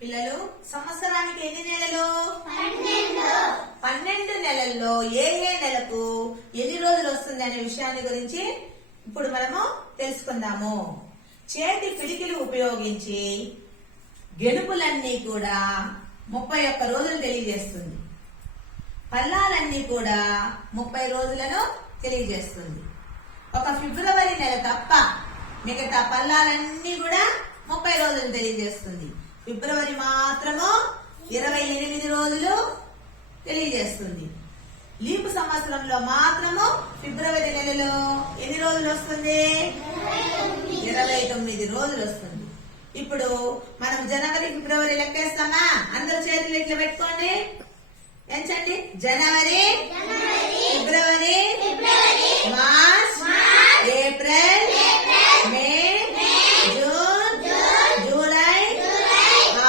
పిల్లలు, సంవత్సరానికి ఎన్ని నెలలు? 12 నెలల్లో ఏ నెలకు ఎన్ని రోజులు వస్తుంది అనే విషయాన్ని గురించి ఇప్పుడు మనము తెలుసుకుందాము. చేతి పిడికిలు ఉపయోగించి గెనుపులన్నీ కూడా 31 రోజులు తెలియజేస్తుంది. పల్లాలన్నీ కూడా 30 రోజులను తెలియజేస్తుంది. ఒక ఫిబ్రవరి నెల తప్ప మిగతా పల్లాలన్నీ కూడా 30 రోజులు తెలియజేస్తుంది. ఫిబ్రవరి మాత్రము 28 రోజులు తెలియజేస్తుంది. లీపు సంవత్సరంలో మాత్రము ఫిబ్రవరి నెలలో ఎన్ని రోజులు వస్తుంది? 29 రోజులు వస్తుంది. ఇప్పుడు మనం జనవరి ఫిబ్రవరి లెక్కేస్తామా? అందరూ చేతులు ఇట్లా పెట్టుకోండి, ఎంచండి. జనవరి,